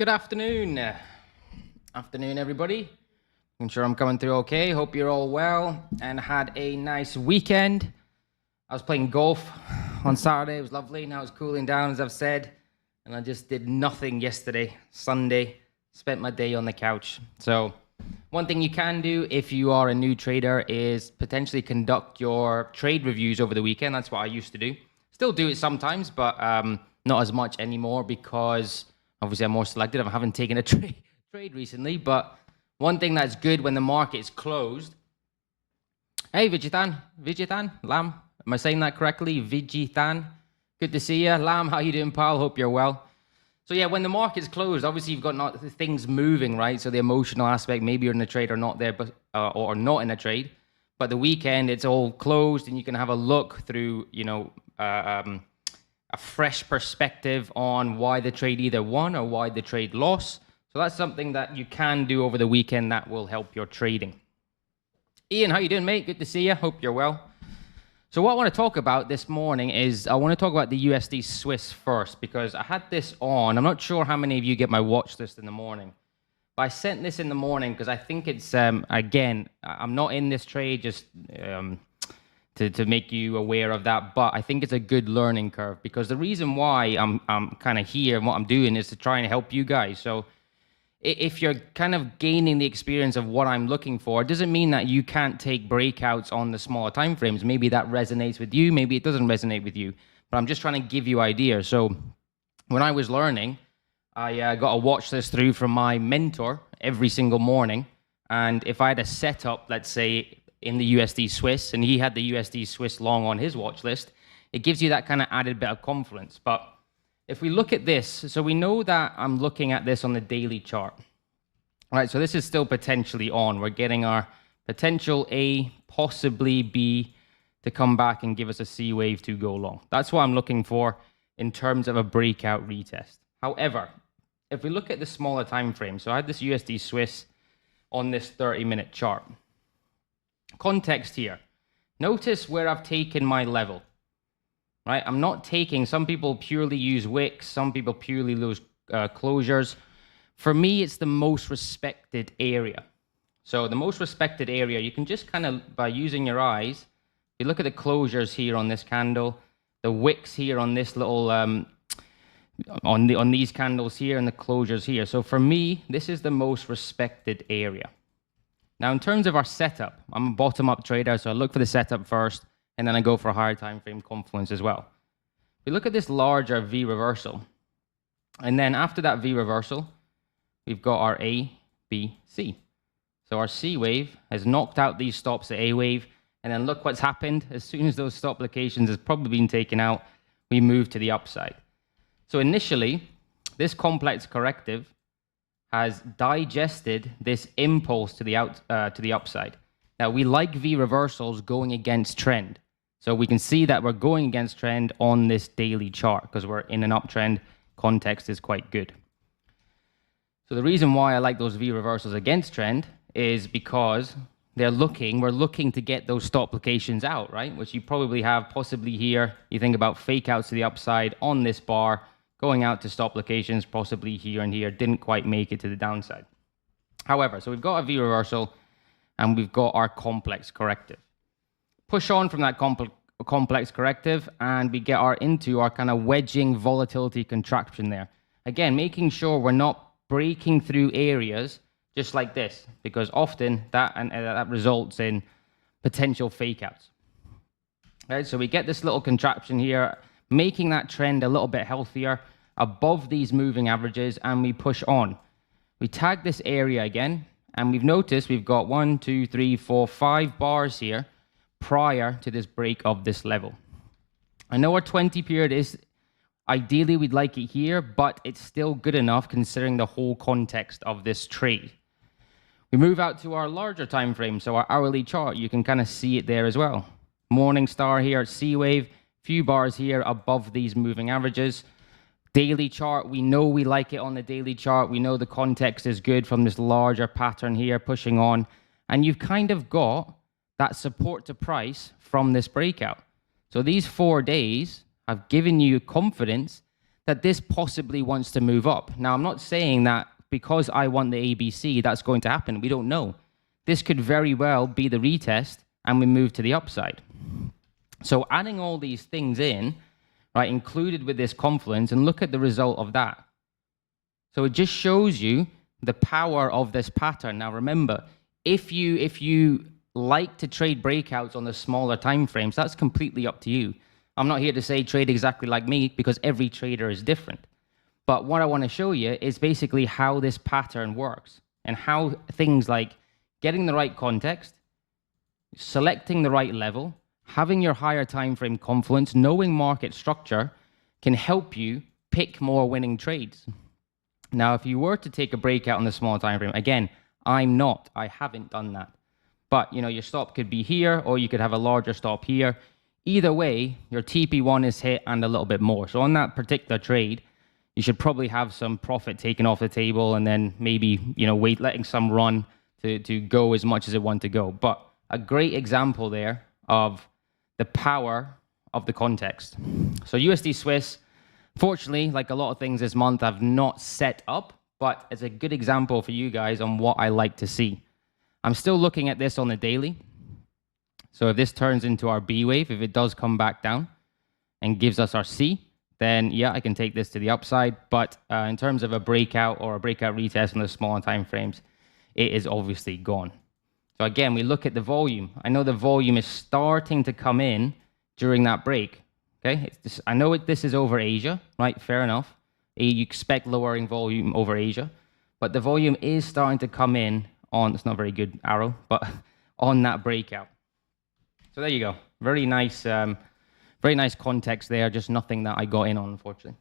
Good afternoon. Afternoon, everybody. I'm sure I'm coming through okay. Hope you're all well and had a nice weekend. I was playing golf on Saturday. It was lovely. Now it's cooling down, as I've said. And I just did nothing yesterday, Sunday. Spent my day on the couch. So one thing you can do if you are a new trader is potentially conduct your trade reviews over the weekend. That's what I used to do. Still do it sometimes, but not as much anymore because obviously I'm more selective. I haven't taken a trade recently, but one thing that's good when the market is closed. Hey, Vijitan, Lam. Am I saying that correctly? Vijitan. Good to see you. Lam, how you doing, pal? Hope you're well. So yeah, when the market's closed, obviously you've got things moving, right? So the emotional aspect, maybe you're in a trade or not there, but or not in a trade. But the weekend, it's all closed, and you can have a look through, a fresh perspective on why the trade either won or why the trade lost. So that's something that you can do over the weekend that will help your trading. Ian, how you doing, mate? Good to see you. Hope you're well. So what I want to talk about this morning is I want to talk about the USD Swiss first, because I had this on. I'm not sure how many of you get my watch list in the morning, but I sent this in the morning because I think it's, again, I'm not in this trade just to make you aware of that, but I think it's a good learning curve, because the reason why I'm kind of here and what I'm doing is to try and help you guys. So if you're kind of gaining the experience of what I'm looking for, it doesn't mean that you can't take breakouts on the smaller time frames. Maybe that resonates with you, maybe it doesn't resonate with you, but I'm just trying to give you ideas. So when I was learning, I got a watch list through from my mentor every single morning, and if I had a setup, let's say in the USD Swiss, and he had the USD Swiss long on his watch list, it gives you that kind of added bit of confidence. But if we look at this, so we know that I'm looking at this on the daily chart. All right, so this is still potentially on. We're getting our potential A, possibly B, to come back and give us a C wave to go long. That's what I'm looking for in terms of a breakout retest. However, if we look at the smaller time frame, so I had this USD Swiss on this 30-minute chart. Context here. Notice where I've taken my level. Right? I'm not taking, some people purely use wicks, some people purely use closures. For me, it's the most respected area. So the most respected area, you can just kind of, by using your eyes, you look at the closures here on this candle, the wicks here on this little, on these candles here, and the closures here. So for me, this is the most respected area. Now, in terms of our setup, I'm a bottom-up trader, so I look for the setup first, and then I go for a higher time frame confluence as well. We look at this larger V reversal, and then after that V reversal, we've got our A, B, C. So our C wave has knocked out these stops at A wave, and then look what's happened. As soon as those stop locations has probably been taken out, we move to the upside. So initially, this complex corrective has digested this impulse to the upside. Now, we like V reversals going against trend. So we can see that we're going against trend on this daily chart because we're in an uptrend. Context is quite good. So the reason why I like those V reversals against trend is because we're looking to get those stop locations out, right? Which you probably have possibly here. You think about fake outs to the upside on this bar, going out to stop locations, possibly here and here, didn't quite make it to the downside. However, so we've got a V reversal and we've got our complex corrective. Push on from that complex corrective and we get into our kind of wedging volatility contraction there. Again, making sure we're not breaking through areas just like this, because often that results in potential fake outs. Right, so we get this little contraction here, making that trend a little bit healthier above these moving averages, and we push on. We tag this area again, and we've noticed we've got 1, 2, 3, 4, 5 bars here prior to this break of this level. I know our 20 period is, ideally we'd like it here, but it's still good enough considering the whole context of this trade. We move out to our larger time frame, so our hourly chart, you can kind of see it there as well. Morning star here, C wave, few bars here above these moving averages. Daily chart, we know we like it on the daily chart. We know the context is good from this larger pattern here, pushing on. And you've kind of got that support to price from this breakout. So these 4 days have given you confidence that this possibly wants to move up. Now, I'm not saying that because I want the ABC, that's going to happen. We don't know. This could very well be the retest and we move to the upside. So adding all these things in, right, included with this confluence, and look at the result of that. So it just shows you the power of this pattern. Now remember, if you like to trade breakouts on the smaller time frames, that's completely up to you. I'm not here to say trade exactly like me because every trader is different. But what I want to show you is basically how this pattern works and how things like getting the right context, selecting the right level, having your higher time frame confluence, knowing market structure can help you pick more winning trades. Now, if you were to take a breakout on the small time frame, again, I haven't done that. But you know, your stop could be here, or you could have a larger stop here. Either way, your TP1 is hit and a little bit more. So on that particular trade, you should probably have some profit taken off the table, and then maybe, you know, letting some run to go as much as it wants to go. But a great example there of the power of the context. So USD Swiss, fortunately, like a lot of things this month, I've not set up, but it's a good example for you guys on what I like to see. I'm still looking at this on the daily. So if this turns into our B wave, if it does come back down and gives us our C, then yeah, I can take this to the upside. But in terms of a breakout or a breakout retest on the smaller time frames, it is obviously gone. So again, we look at the volume. I know the volume is starting to come in during that break. Okay, I know this is over Asia, right? Fair enough. You expect lowering volume over Asia, but the volume is starting to come in on, it's not a very good arrow, but on that breakout. So there you go. Very nice context there, just nothing that I got in on, unfortunately.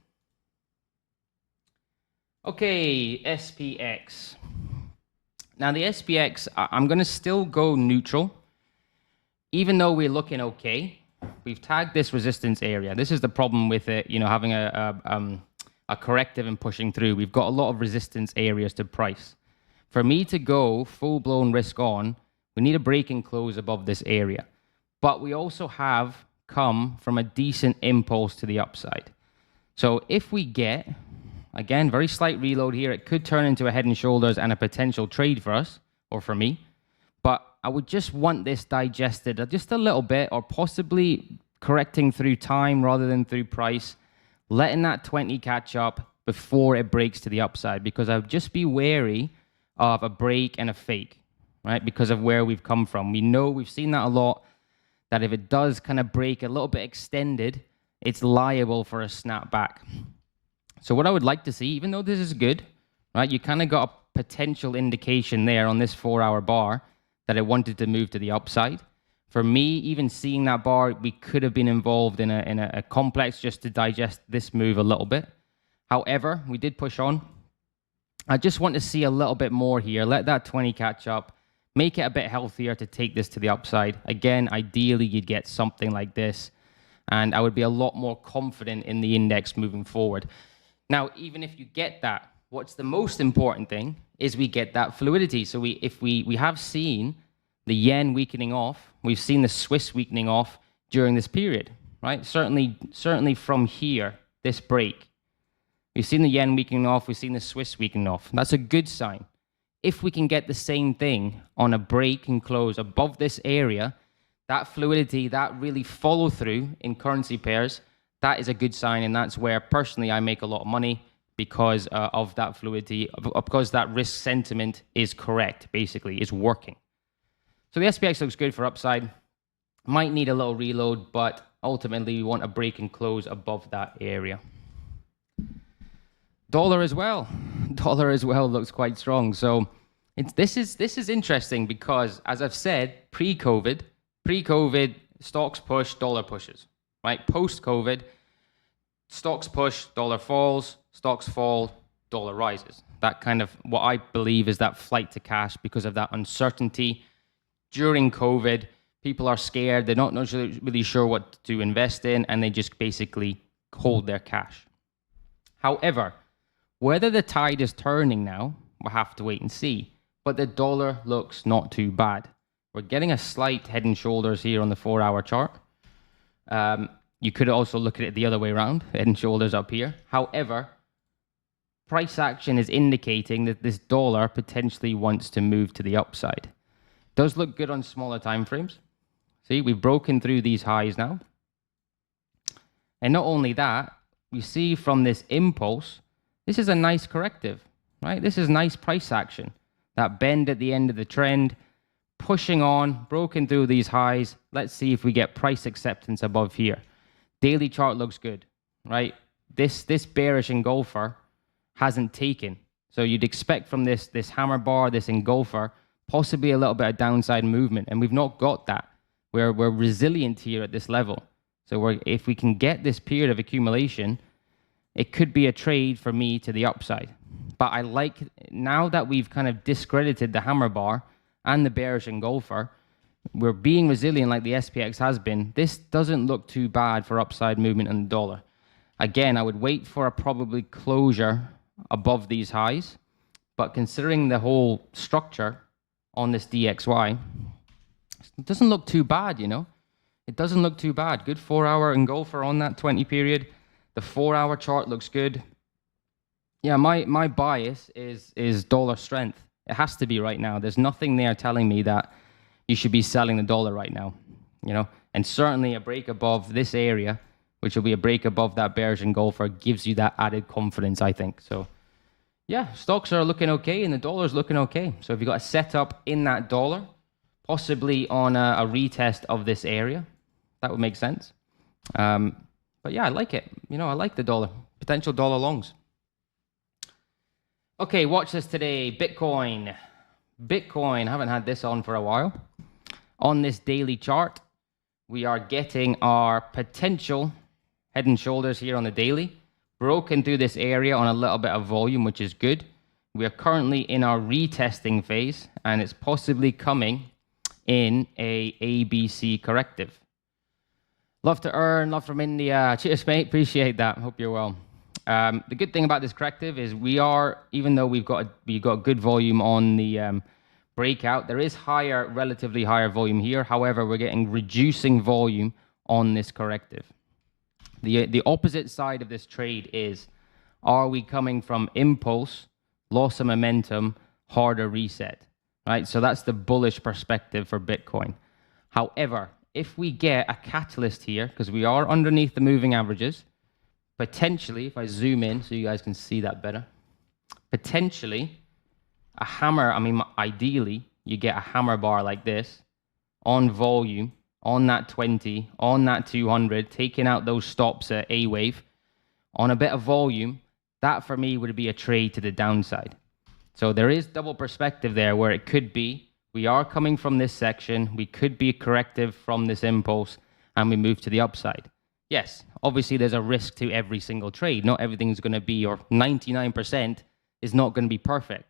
Okay, SPX. Now the SPX, I'm going to still go neutral, even though we're looking okay. We've tagged this resistance area. This is the problem with it, you know, having a corrective and pushing through. We've got a lot of resistance areas to price. For me to go full-blown risk on, we need a break and close above this area. But we also have come from a decent impulse to the upside. So if we get, again, very slight reload here, it could turn into a head and shoulders and a potential trade for us, or for me. But I would just want this digested just a little bit, or possibly correcting through time rather than through price, letting that 20 catch up before it breaks to the upside, because I would just be wary of a break and a fake, right? Because of where we've come from. We know, we've seen that a lot, that if it does kind of break a little bit extended, it's liable for a snapback. So what I would like to see, even though this is good, right? You kind of got a potential indication there on this 4-hour bar that it wanted to move to the upside. For me, even seeing that bar, we could have been involved in a complex just to digest this move a little bit. However, we did push on. I just want to see a little bit more here. Let that 20 catch up. Make it a bit healthier to take this to the upside. Again, ideally, you'd get something like this. And I would be a lot more confident in the index moving forward. Now, even if you get that, what's the most important thing is we get that fluidity. So we have seen the yen weakening off. We've seen the Swiss weakening off during this period, right? Certainly from here, this break. We've seen the yen weakening off. We've seen the Swiss weakening off. That's a good sign. If we can get the same thing on a break and close above this area, that fluidity, that really follow through in currency pairs, that is a good sign. And that's where personally I make a lot of money because of that fluidity, because that risk sentiment is correct, basically, is working. So the SPX looks good for upside. Might need a little reload, but ultimately we want a break and close above that area. Dollar as well. Dollar as well looks quite strong. So this is interesting because, as I've said, pre-COVID, stocks push, dollar pushes, right? Post-COVID, stocks push, dollar falls, stocks fall, dollar rises. That kind of what I believe is that flight to cash because of that uncertainty. During COVID, people are scared. They're not really sure what to invest in, and they just basically hold their cash. However, whether the tide is turning now, we'll have to wait and see. But the dollar looks not too bad. We're getting a slight head and shoulders here on the 4-hour chart. You could also look at it the other way around, head and shoulders up here. However, price action is indicating that this dollar potentially wants to move to the upside. Does look good on smaller time frames. See, we've broken through these highs now. And not only that, we see from this impulse, this is a nice corrective, right? This is nice price action. That bend at the end of the trend, pushing on, broken through these highs. Let's see if we get price acceptance above here. Daily chart looks good, right? This bearish engulfer hasn't taken. So you'd expect from this hammer bar, this engulfer, possibly a little bit of downside movement, and we've not got that. We're resilient here at this level. So if we can get this period of accumulation, it could be a trade for me to the upside. But I like, now that we've kind of discredited the hammer bar and the bearish engulfer, we're being resilient like the SPX has been. This doesn't look too bad for upside movement in the dollar. Again, I would wait for a probably closure above these highs, but considering the whole structure on this DXY, it doesn't look too bad, you know. It doesn't look too bad. Good 4-hour engulfer on that 20 period. The 4-hour chart looks good. Yeah, my bias is dollar strength. It has to be right now. There's nothing there telling me that you should be selling the dollar right now, you know. And certainly a break above this area, which will be a break above that bearish engulfer, gives you that added confidence, I think. So yeah, stocks are looking okay and the dollar's looking okay. So if you've got a setup in that dollar, possibly on a retest of this area, that would make sense. But yeah, I like it. You know, I like the dollar. Potential dollar longs. Okay, watch this today. Bitcoin. Bitcoin, I haven't had this on for a while. On this daily chart, we are getting our potential head and shoulders here on the daily. Broken through this area on a little bit of volume, which is good. We are currently in our retesting phase, and it's possibly coming in a ABC corrective. Love to earn, love from India. Cheers, mate. Appreciate that. Hope you're well. The good thing about this corrective is we are, even though we've got good volume on the breakout, there is relatively higher volume here. However, we're getting reducing volume on this corrective. The opposite side of this trade is, are we coming from impulse, loss of momentum, harder reset, right? So that's the bullish perspective for Bitcoin. However, if we get a catalyst here, because we are underneath the moving averages, potentially, if I zoom in so you guys can see that better, potentially a hammer, I mean, ideally, you get a hammer bar like this on volume, on that 20, on that 200, taking out those stops at A wave, on a bit of volume, that for me would be a trade to the downside. So there is double perspective there where it could be we are coming from this section, we could be corrective from this impulse, and we move to the upside. Yes, obviously there's a risk to every single trade. Not everything's going to be, or 99% is not going to be perfect.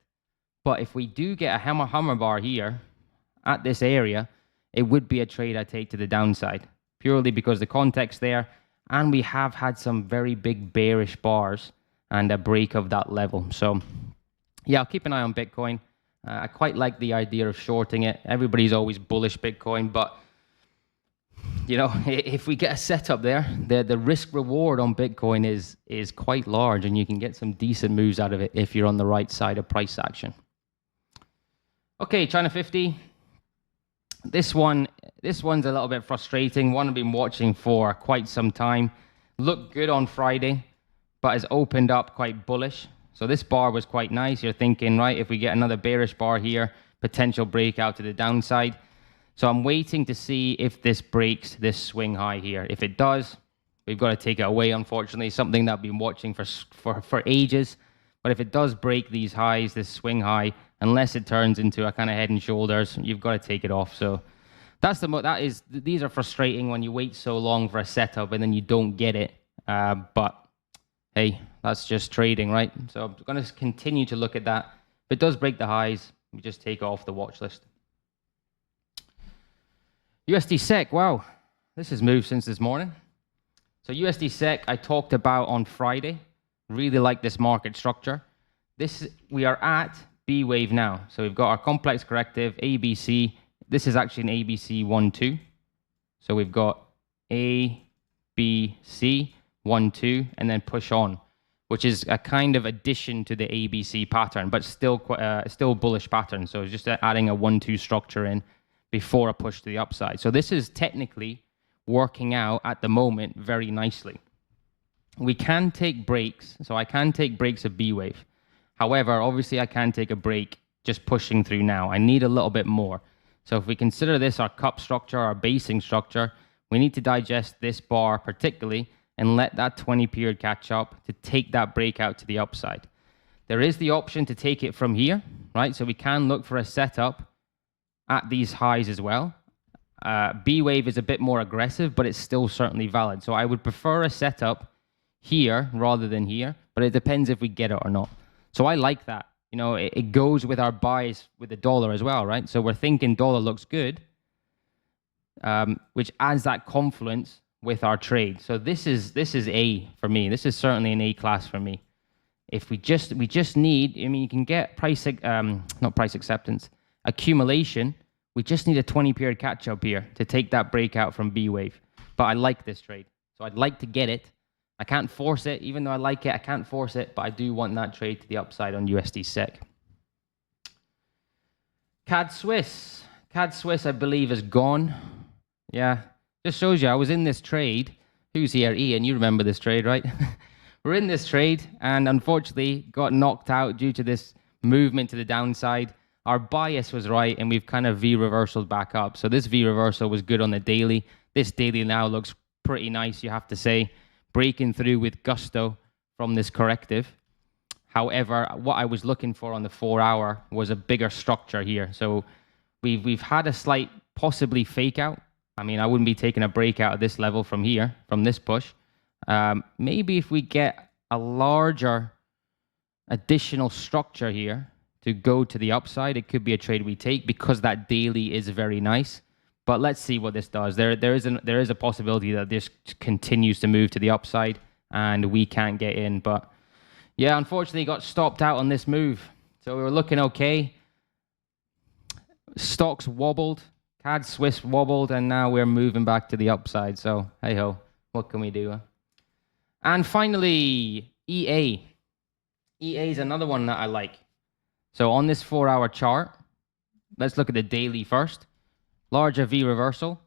But if we do get a hammer bar here at this area, it would be a trade I take to the downside, purely because the context there, and we have had some very big bearish bars and a break of that level. So yeah, I'll keep an eye on Bitcoin. I quite like the idea of shorting it. Everybody's always bullish Bitcoin, but you know, if we get a setup there, the risk reward on Bitcoin is quite large, and you can get some decent moves out of it if you're on the right side of price action. Okay, China 50. This one's a little bit frustrating. One I've been watching for quite some time. Looked good on Friday, but has opened up quite bullish. So this bar was quite nice. You're thinking, right, if we get another bearish bar here, potential breakout to the downside. So I'm waiting to see if this breaks this swing high here. If it does, we've got to take it away, unfortunately. Something that I've been watching for ages. But if it does break these highs, this swing high, unless it turns into a kind of head and shoulders, you've got to take it off. So these are frustrating when you wait so long for a setup and then you don't get it. But hey, that's just trading, right? So I'm going to continue to look at that. If it does break the highs, we just take it off the watch list. USD SEC, wow, this has moved since this morning. So USD SEC, I talked about on Friday. Really like this market structure. We are at B wave now. So we've got our complex corrective, ABC. This is actually an ABC 1-2. So we've got A, B, C, 1-2, and then push on, which is a kind of addition to the ABC pattern, but still a bullish pattern. So it's just adding a 1-2 structure in before a push to the upside. So this is technically working out at the moment very nicely. We can take breaks. So I can take breaks of B wave. However, obviously I can take a break just pushing through now. I need a little bit more. So if we consider this our cup structure, our basing structure, we need to digest this bar particularly and let that 20 period catch up to take that breakout to the upside. There is the option to take it from here, right? So we can look for a setup at these highs as well. B wave is a bit more aggressive, but it's still certainly valid. So I would prefer a setup here rather than here, but it depends if we get it or not. So I like that. You know, it goes with our buys with the dollar as well, right? So we're thinking dollar looks good, which adds that confluence with our trade. So this is A for me. This is certainly an A class for me. If we just need, I mean, you can get not price acceptance, accumulation. We just need a 20 period catch up here to take that breakout from B wave. But I like this trade, so I'd like to get it. I can't force it, even though I like it. I can't force it, but I do want that trade to the upside on USD SEC. CAD Swiss, I believe, is gone. Yeah, just shows you I was in this trade. Who's here? Ian, you remember this trade, right? We're in this trade, and unfortunately got knocked out due to this movement to the downside. Our bias was right, and we've kind of V-reversaled back up. So this V-reversal was good on the daily. This daily now looks pretty nice, you have to say. Breaking through with gusto from this corrective. However, what I was looking for on the 4 hour was a bigger structure here. So we've had a slight possibly fake out. I mean, I wouldn't be taking a breakout at this level from here, from this push. Maybe if we get a larger additional structure here to go to the upside, it could be a trade we take because that daily is very nice. But let's see what this does. There is a possibility that this continues to move to the upside and we can't get in. But yeah, unfortunately got stopped out on this move. So we were looking okay. Stocks wobbled, CAD Swiss wobbled, and now we're moving back to the upside. So hey ho, what can we do? And finally, EA. EA is another one that I like. So on this 4 hour chart, let's look at the daily first. Larger V reversal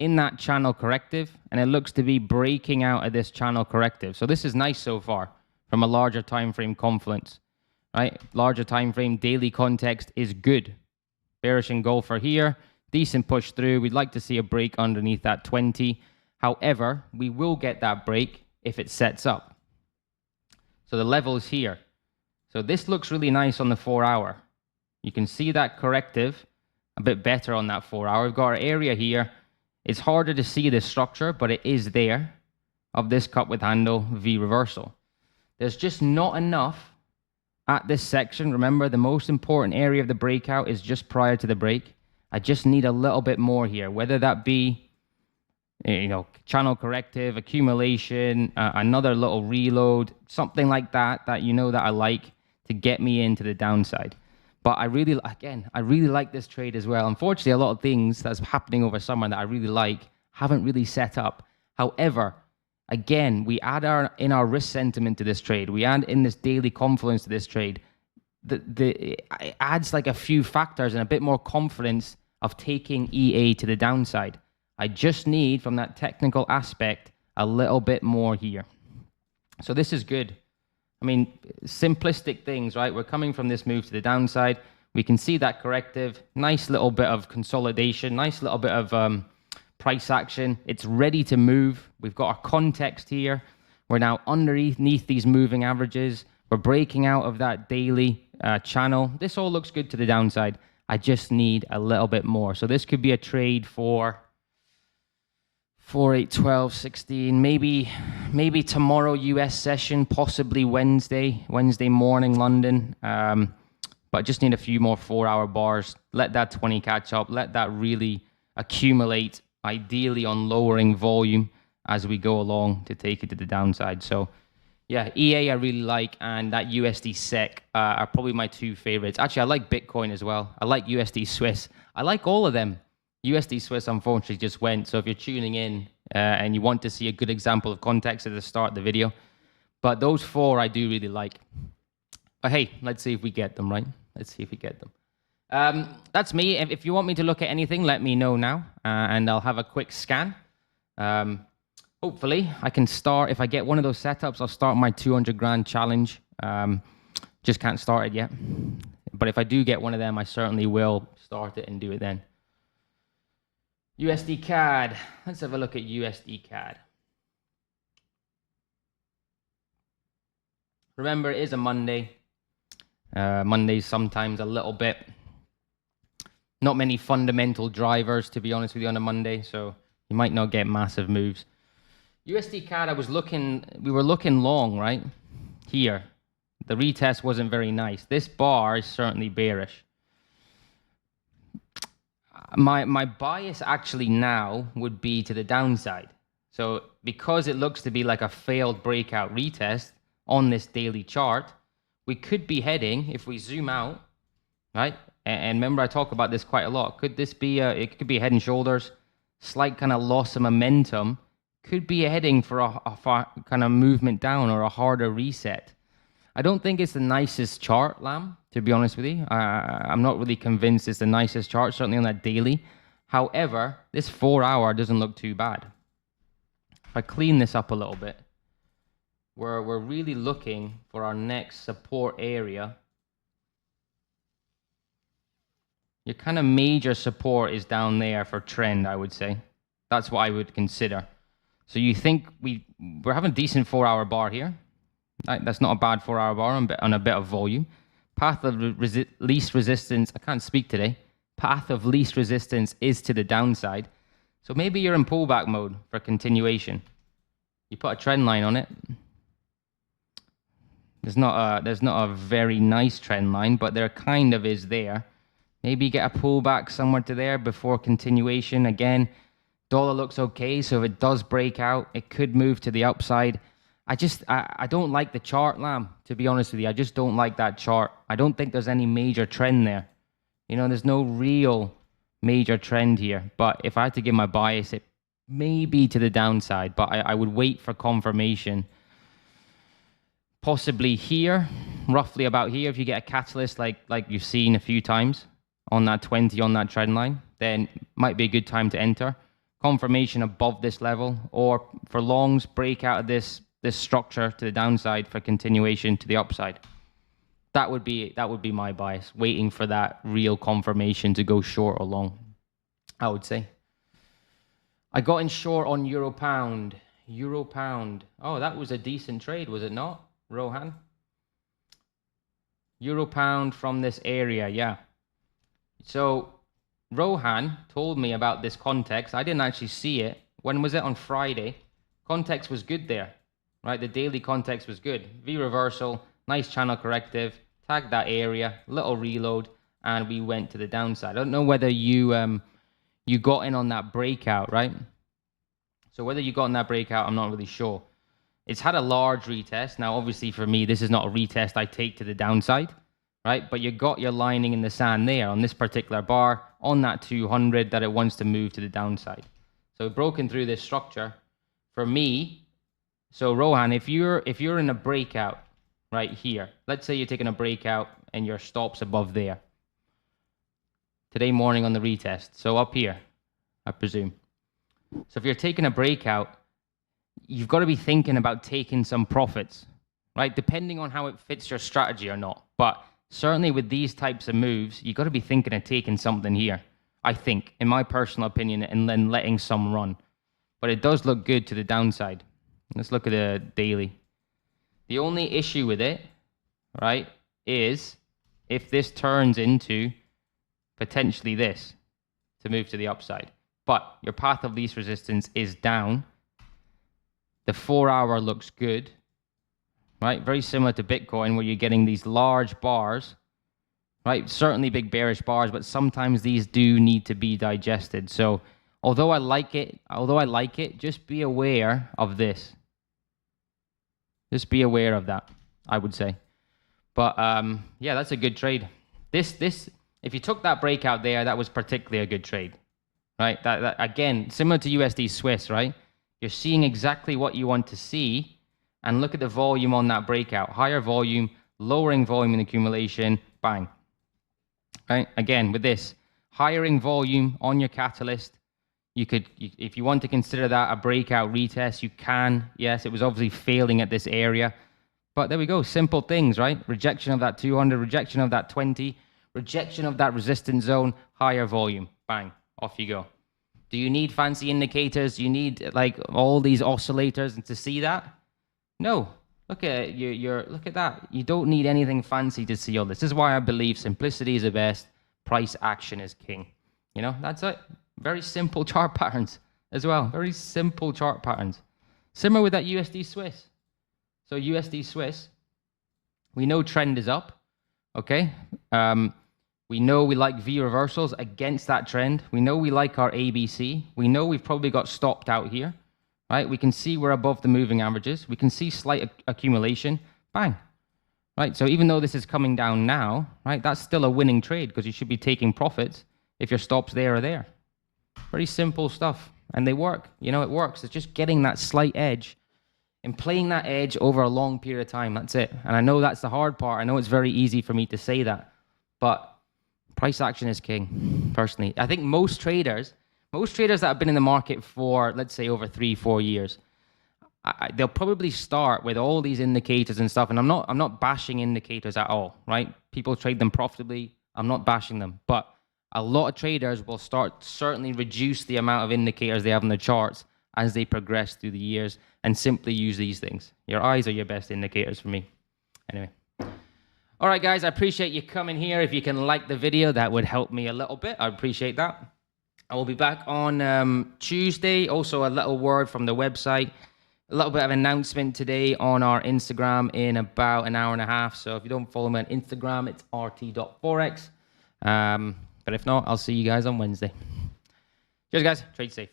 in that channel corrective, and it looks to be breaking out of this channel corrective. So this is nice so far from a larger time frame confluence, right? Larger time frame daily context is good. Bearish engulfer here, decent push through. We'd like to see a break underneath that 20. However, we will get that break if it sets up. So the level's here. So this looks really nice on the 4-hour. You can see that corrective a bit better on that 4-hour. We've got our area here. It's harder to see the structure, but it is there, of this cup with handle V reversal. There's just not enough at this section. Remember, the most important area of the breakout is just prior to the break. I just need a little bit more here, whether that be, you know, channel corrective, accumulation, another little reload, something like that, that you know that I like to get me into the downside. But I really like this trade as well. Unfortunately, a lot of things that's happening over summer that I really like haven't really set up. However, again, we add in our risk sentiment to this trade. We add in this daily confluence to this trade. It adds like a few factors and a bit more confidence of taking EA to the downside. I just need, from that technical aspect, a little bit more here. So this is good. I mean, simplistic things, right? We're coming from this move to the downside. We can see that corrective. Nice little bit of consolidation. Nice little bit of price action. It's ready to move. We've got our context here. We're now underneath these moving averages. We're breaking out of that daily channel. This all looks good to the downside. I just need a little bit more. So this could be a trade for 4, 8, 12, 16, maybe tomorrow US session, possibly Wednesday morning London. But I just need a few more 4-hour bars. Let that 20 catch up. Let that really accumulate, ideally on lowering volume as we go along to take it to the downside. So yeah, EA I really like, and that USD SEC are probably my two favorites. Actually, I like Bitcoin as well. I like USD Swiss. I like all of them. USD Swiss unfortunately just went, so if you're tuning in and you want to see a good example of context at the start of the video, but those four I do really like. But hey, let's see if we get them, right? Let's see if we get them. That's me. If you want me to look at anything, let me know now, and I'll have a quick scan. Hopefully, I can start. If I get one of those setups, I'll start my 200 grand challenge. Just can't start it yet. But if I do get one of them, I certainly will start it and do it then. USD CAD. Let's have a look at USD CAD. Remember, it is a Monday. Mondays sometimes a little bit. Not many fundamental drivers, to be honest with you, on a Monday, so you might not get massive moves. USD CAD, we were looking long, right? Here. The retest wasn't very nice. This bar is certainly bearish. My bias actually now would be to the downside. So because it looks to be like a failed breakout retest on this daily chart, we could be heading, if we zoom out, right? And remember, I talk about this quite a lot. Could this be it could be head and shoulders, slight kind of loss of momentum, could be heading for a kind of movement down or a harder reset. I don't think it's the nicest chart, Lam, to be honest with you. I'm not really convinced it's the nicest chart, certainly on that daily. However, this 4-hour doesn't look too bad. If I clean this up a little bit, we're really looking for our next support area. Your kind of major support is down there for trend, I would say. That's what I would consider. So you think we're having a decent 4-hour bar here. Right? That's not a bad 4-hour bar on a bit of volume. Path of least resistance, I can't speak today. Path of least resistance is to the downside. So maybe you're in pullback mode for continuation. You put a trend line on it. There's not a very nice trend line, but there kind of is there. Maybe get a pullback somewhere to there before continuation. Again, dollar looks okay, so if it does break out, it could move to the upside. I don't like the chart, Lam, to be honest with you. I just don't like that chart. I don't think there's any major trend there. You know, there's no real major trend here. But if I had to give my bias, it may be to the downside, but I would wait for confirmation. Possibly here, roughly about here, if you get a catalyst like you've seen a few times on that 20 on that trend line, then might be a good time to enter. Confirmation above this level, or for longs, break out of this structure to the downside for continuation to the upside. That would be my bias, waiting for that real confirmation to go short or long, I would say. I got in short on Euro Pound. Euro Pound. Oh, that was a decent trade, was it not, Rohan? Euro pound from this area, yeah. So Rohan told me about this context. I didn't actually see it. When was it? On Friday. Context was good there, right? The daily context was good. V reversal, nice channel corrective, tagged that area, little reload, and we went to the downside. I don't know whether you you got in on that breakout, right? So whether you got in that breakout, I'm not really sure. It's had a large retest. Now, obviously for me, this is not a retest I take to the downside, right? But you got your lining in the sand there on this particular bar on that 200 that it wants to move to the downside. So broken through this structure. For me, so Rohan, if you're in a breakout right here, let's say you're taking a breakout and your stop's above there. Today morning on the retest, so up here, I presume. So if you're taking a breakout, you've got to be thinking about taking some profits, right? Depending on how it fits your strategy or not. But certainly with these types of moves, you've got to be thinking of taking something here, I think, in my personal opinion, and then letting some run. But it does look good to the downside. Let's look at the daily. The only issue with it, right, is if this turns into potentially this to move to the upside. But your path of least resistance is down. The 4-hour looks good, right? Very similar to Bitcoin where you're getting these large bars, right? Certainly big bearish bars, but sometimes these do need to be digested. So although I like it, just be aware of this. Just be aware of that, I would say. But yeah, that's a good trade. If you took that breakout there, that was particularly a good trade, right? That again, similar to USD Swiss, right? You're seeing exactly what you want to see, and look at the volume on that breakout. Higher volume, lowering volume in accumulation, bang. Right? Again, with this, hiring volume on your catalyst, you could, if you want to consider that a breakout retest, you can. Yes, it was obviously failing at this area, but there we go. Simple things, right? Rejection of that 200, rejection of that 20, rejection of that resistance zone, higher volume, bang, off you go. Do you need fancy indicators? Do you need like all these oscillators and to see that? No. Look at look at that. You don't need anything fancy to see all this. This is why I believe simplicity is the best. Price action is king. You know, that's it. Very simple chart patterns as well. Very simple chart patterns. Similar with that USD Swiss. So USD Swiss, we know trend is up. Okay. We know we like V reversals against that trend. We know we like our ABC. We know we've probably got stopped out here, right? We can see we're above the moving averages. We can see slight accumulation. Bang, right? So even though this is coming down now, right, that's still a winning trade because you should be taking profits if your stops there or there. Very simple stuff, and they work. You know, it works. It's just getting that slight edge and playing that edge over a long period of time. That's it. And I know that's the hard part. I know it's very easy for me to say that, but price action is king, personally. I think most traders that have been in the market for, let's say, over 3-4 years, they'll probably start with all these indicators and stuff. And I'm not bashing indicators at all, right? People trade them profitably. I'm not bashing them. But a lot of traders will certainly reduce the amount of indicators they have on the charts as they progress through the years and simply use these things. Your eyes are your best indicators for me. Anyway. All right, guys, I appreciate you coming here. If you can like the video, that would help me a little bit. I appreciate that. I will be back on Tuesday. Also, a little word from the website. A little bit of announcement today on our Instagram in about an hour and a half. So if you don't follow me on Instagram, it's rt.forex. But if not, I'll see you guys on Wednesday. Cheers, guys. Trade safe.